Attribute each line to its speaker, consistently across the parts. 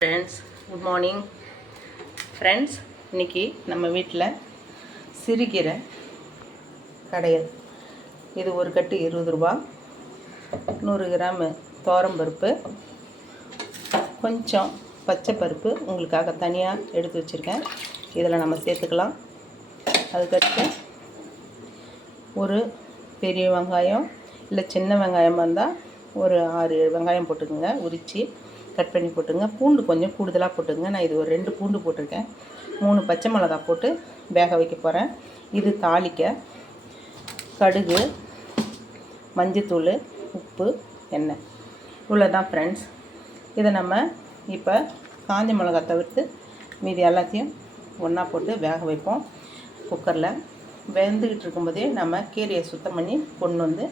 Speaker 1: Friends good morning friends இன்னைக்கு நம்ம வீட்டில் சிறுகீரை கடையல். இது ஒரு கட்டு இருபது ரூபா. நூறு கிராமு பருப்பு. கொஞ்சம் பச்சை பருப்பு உங்களுக்காக தனியாக எடுத்து வச்சுருக்கேன். இதில் நம்ம சேர்த்துக்கலாம். அதுக்கடுத்து ஒரு பெரிய வெங்காயம் இல்லை சின்ன வெங்காயமாக இருந்தால் ஒரு ஆறு ஏழு வெங்காயம் போட்டுக்கோங்க உரித்து கட் பண்ணி போட்டுங்க. பூண்டு கொஞ்சம் கூடுதலாக போட்டுங்க. நான் இது ஒரு ரெண்டு பூண்டு போட்டிருக்கேன். மூணு பச்சை மிளகா போட்டு வேக வைக்க போகிறேன் இது தாளிக்க கடுகு மஞ்சத்தூள் உப்பு எண்ணெய். இவ்வளோ தான் ஃப்ரெண்ட்ஸ் இதை நம்ம இப்போ காஞ்ச மிளகா தவிர்த்து மீதி எல்லாத்தையும் ஒன்றா போட்டு வேக வைப்போம். குக்கரில் வெந்துக்கிட்டு இருக்கும்போதே நம்ம கீரையை சுத்தம் பண்ணி கொண்டு வந்து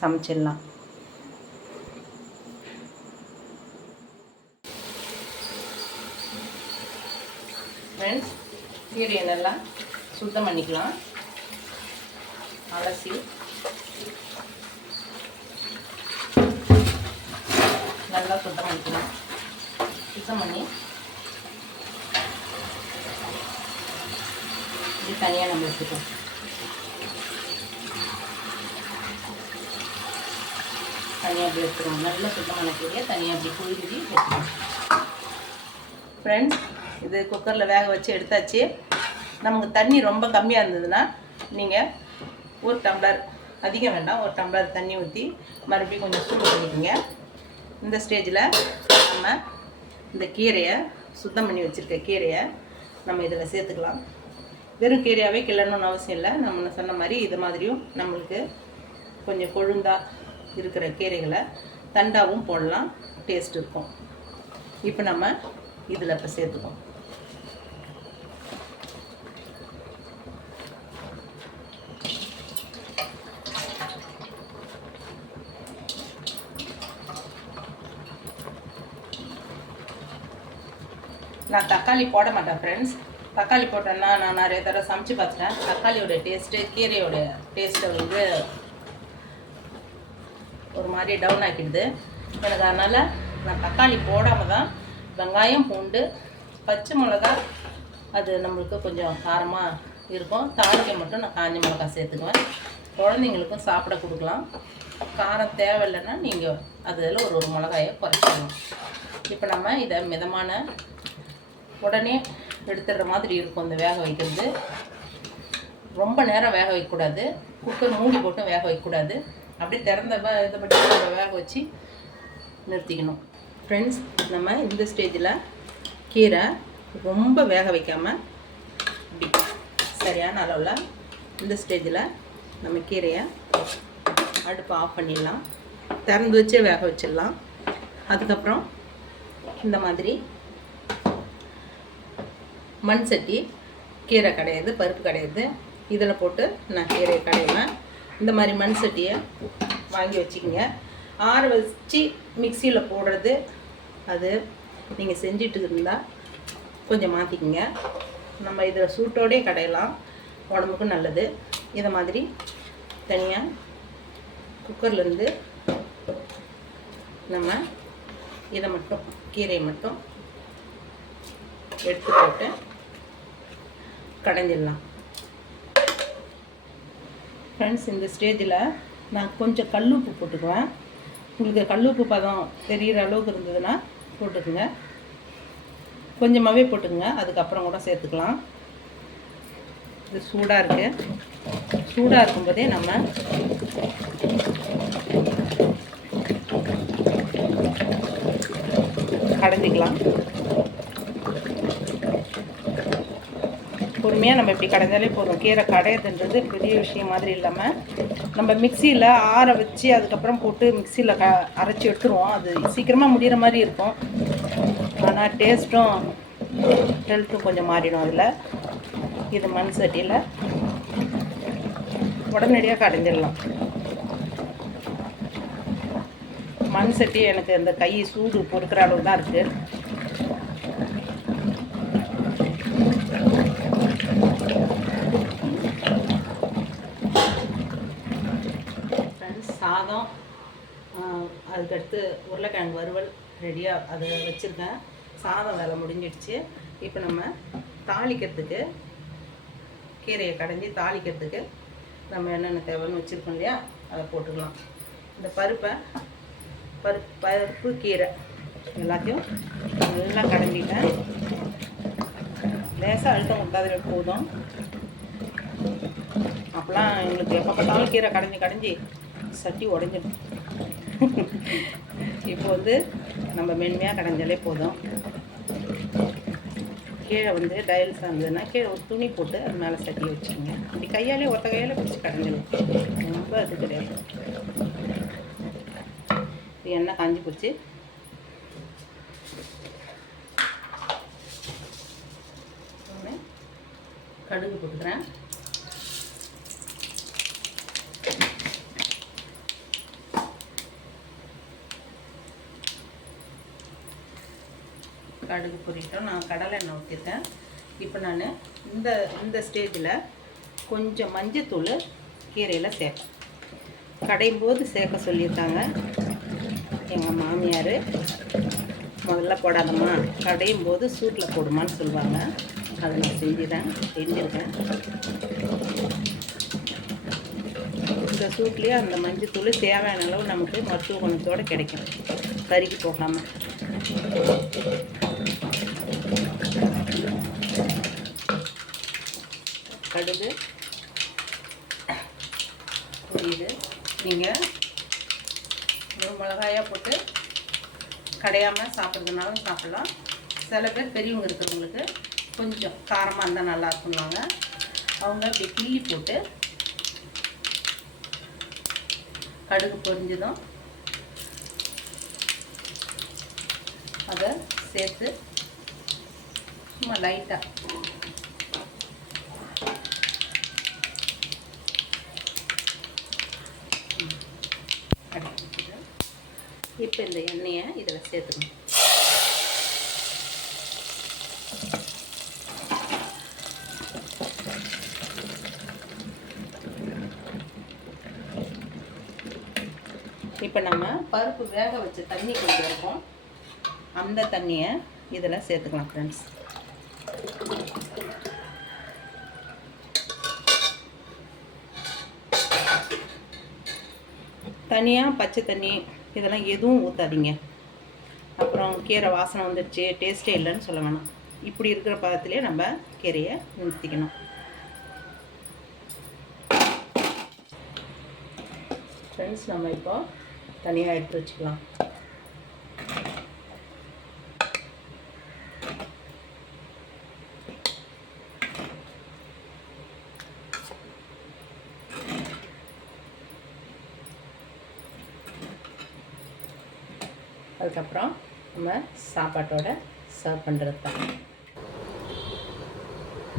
Speaker 1: சமைச்சிடலாம். ஃப்ரெண்ட்ஸ் கீரையை நல்லா சுத்தம் பண்ணிக்கலாம். அலசி. நல்லா சுத்தம் பண்ணிக்கலாம். சுத்தம் பண்ணி. இது தனியாக நம்ம வச்சுக்கலாம் தனியாக அப்படி எடுத்துருவோம் நல்லா சுத்தமான கீரையை தனியாக அப்படி புழுங்கி வச்சுக்கலாம் ஃப்ரெண்ட்ஸ் இது குக்கரில் வேக வச்சு எடுத்தாச்சு. நமக்கு தண்ணி ரொம்ப கம்மியாக இருந்ததுன்னா நீங்கள் ஒரு டம்ளர் அதிகம் வேண்டாம் ஒரு டம்ளர் தண்ணி ஊற்றி மறுபடியும் கொஞ்சம் சூடு பண்ணிக்கோங்க. இந்த ஸ்டேஜில் நம்ம இந்த கீரையை சுத்தம் பண்ணி வச்சுருக்க கீரையை நம்ம இதில் சேர்த்துக்கலாம். வெறும் கீரையாகவே கிளறணும்னு அவசியம் இல்லை. நம்ம சொன்ன மாதிரி இது மாதிரியும் நம்மளுக்கு கொஞ்சம் கொழுந்தாக இருக்கிற கீரைகளை தண்டாவும் போடலாம் டேஸ்ட் இருக்கும். இப்போ நம்ம இதில் இப்போ சேர்த்துக்கோம் நான் தக்காளி போட மாட்டேன் ஃப்ரெண்ட்ஸ் தக்காளி போட்டேன்னா நான் நிறைய தடவை சமைச்சு பார்த்துட்டேன். தக்காளியோட டேஸ்ட்டு கீரையோட டேஸ்ட்டை வந்து ஒரு மாதிரி டவுன் ஆக்கிடுது. எனக்கு அதனால் நான் தக்காளி போடாமல் தான் வெங்காயம் பூண்டு பச்சை மிளகா அது நம்மளுக்கு கொஞ்சம் காரமாக இருக்கும். தாளிக்க மட்டும் நான் காஞ்ச மிளகா சேர்த்துக்குவேன். குழந்தைங்களுக்கும் சாப்பிட கொடுக்கலாம். காரம் தேவையில்லைன்னா நீங்கள் அதில் ஒரு ஒரு மிளகாயை குறைச்சிக்கணும் இப்போ நம்ம இதை மிதமான உடனே எடுத்துடுற மாதிரி இருக்கும் இந்த வேக வைக்கிறது. ரொம்ப நேரம் வேக வைக்கக்கூடாது. குக்கர் மூடி போட்டும் வேக வைக்கக்கூடாது. அப்படியே திறந்த இதை மட்டும் நம்ம வேக வச்சு நிறுத்திக்கணும். ஃப்ரெண்ட்ஸ் நம்ம இந்த ஸ்டேஜில் கீரை ரொம்ப வேக வைக்காமல் இப்படி சரியான அளவில் இந்த ஸ்டேஜில் நம்ம கீரையை அடுப்பை ஆஃப் பண்ணிடலாம். திறந்து வச்சே வேக வச்சிடலாம். அதுக்கப்புறம் இந்த மாதிரி மண் சட்டி கீரை கிடையாது பருப்பு கிடையாது. இதில் போட்டு நான் கீரையை கடையுவேன் இந்த மாதிரி மண் சட்டியை வாங்கி வச்சுக்கிங்க. ஆற வச்சு மிக்சியில் போடுறது. அது நீங்கள் செஞ்சுட்டு இருந்தால் கொஞ்சம் மாற்றிக்கிங்க நம்ம இதில் சூட்டோடே கடையலாம். உடம்புக்கும் நல்லது. இதை மாதிரி தனியாக குக்கர்லேருந்து நம்ம இதை மட்டும் கீரையை மட்டும் எடுத்து போட்டு கடைஞ்சிடலாம். ஃப்ரெண்ட்ஸ் இந்த ஸ்டேஜில் நான் கொஞ்சம் கல்லுப்பு போட்டுக்குவேன். உங்களுக்கு கல்லுப்பு பதம் தெரிகிற அளவுக்கு இருந்ததுன்னா போட்டுக்குங்க. கொஞ்சமாகவே போட்டுக்குங்க. அதுக்கப்புறம் கூட சேர்த்துக்கலாம். இது சூடாக இருக்குது சூடாக இருக்கும்போதே நம்ம கடைஞ்சிக்கலாம். பொறுமையாக நம்ம இப்படி கடைஞ்சாலே போதும். கீரை கடையிறதுன்றது பெரிய விஷயம் மாதிரி இல்லாமல் நம்ம மிக்சியில் ஆற வச்சு அதுக்கப்புறம் போட்டு மிக்சியில் க அரைச்சி எடுத்துருவோம். அது சீக்கிரமாக முடிகிற மாதிரி இருக்கும். ஆனால் டேஸ்ட்டும் டெல்ட்டும் கொஞ்சம் மாறிடும் அதில். இது மண் சட்டியில். உடனடியாக கடைஞ்சிடலாம். மண் சட்டி எனக்கு அந்த கை சூடு பொறுக்கிற அளவு தான் இருக்குது ஃப்ரெண்ட்ஸ் சாதம் ஆஹ், அதுக்கடுத்து உருளைக்கிழங்கு வறுவல் ரெடியாக அதை வச்சுருக்கேன். சாதம் வேலை முடிஞ்சிடுச்சு. இப்போ நம்ம தாளிக்கிறதுக்கு கீரையை கடைஞ்சி தாளிக்கிறதுக்கு நம்ம என்னென்ன தேவைன்னு வச்சுருக்கோம் இல்லையா? அதை போட்டுக்கலாம். இந்த பருப்பை பருப்பு பருப்பு கீரை எல்லாத்தையும் நல்லா கடைஞ்சிட்டேன். லேசாக அழுத்தம் கொடுத்தாது போதும். அப்போலாம் எங்களுக்கு எப்போ பார்த்தாலும் கீரை கடைஞ்சி கடைஞ்சி சட்டி உடஞ்சிடும். இப்போ வந்து நம்ம மென்மையாக கடைஞ்சாலே போதும். கீழே வந்து டயல்ஸ் இருந்ததுன்னா கீழே ஒரு துணி போட்டு அது மேலே சட்டி வச்சுக்கோங்க. இப்படி கையாலே ஒத்த கையால் பிடிச்சி கடைஞ்சிடும் ரொம்ப அது கிடையாது. எண்ணெய் காஞ்சி போச்சு. கடுகு போட்டுக்கிறேன். கடுகு பொரிட்டோம் நான் கடலை எண்ணெய் ஊற்றிட்டேன் இப்போ நான் இந்த இந்த ஸ்டேஜில் கொஞ்சம் மஞ்சத்தூள் கீரையில் சேர்ப்பேன் கடையும் போது சேர்க்க சொல்லியிருக்காங்க. எங்கள் மாமியார் முதல்ல போடாதம்மா கடையும் போது சூட்டில் போடுமான்னு சொல்லுவாங்க. அதை நான் செஞ்சுதான் செஞ்சுருக்கேன். இந்த சூட்லேயே அந்த மஞ்சத்தூள் தேவையான அளவு நமக்கு மருத்துவ குணத்தோடு கிடைக்கும். கருகி போகாமல் கடுகு. புரியுது. நீங்கள் ஒரு மிளகாயாக போட்டு கடையாமல் சாப்பிட்றதுனாலும் சாப்பிட்லாம். சில பேர் பெரியவங்க இருக்கிறவங்களுக்கு கொஞ்சம் காரமாக இருந்தால் நல்லா இருக்கும்வாங்க அவங்க அப்படி கிள்ளி போட்டு கடுகு பொரிஞ்சதும் அதை சேர்த்து சும்மா லைட்டாக இப்போ இந்த எண்ணெயை இதில் சேர்த்துக்கணும். இப்போ நம்ம பருப்பு வேக வச்ச தண்ணி கொஞ்சம் இருக்கும். அந்த தண்ணியை இதில் சேர்த்துக்கலாம் ஃப்ரெண்ட்ஸ் தனியாக பச்சை தண்ணி இதெல்லாம் எதுவும் ஊற்றாதீங்க அப்புறம் கீரை வாசனை வந்துடுச்சு டேஸ்ட்டே இல்லைன்னு சொல்ல வேணாம். இப்படி இருக்கிற பதத்துலேயே நம்ம கீரையை நிறுத்திக்கணும் ஃப்ரெண்ட்ஸ் நம்ம இப்போ தனியாக எடுத்து வச்சுக்கலாம். அதுக்கப்புறம் நம்ம சாப்பாட்டோட சர்வ் பண்ணுறது தான்.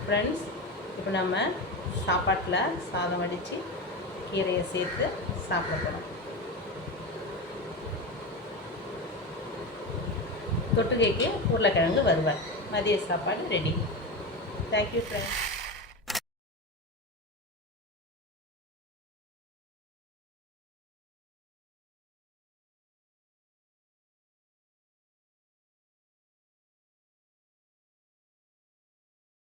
Speaker 1: ஃப்ரெண்ட்ஸ் இப்போ நம்ம சாப்பாட்டில் சாதம் வடித்து கீரையை சேர்த்து சாப்பிட போகிறோம் உருளைக்கிழங்கு வருவேன் மதிய சாப்பாடு ரெடி தேங்க்யூ ஃப்ரெண்ட்ஸ்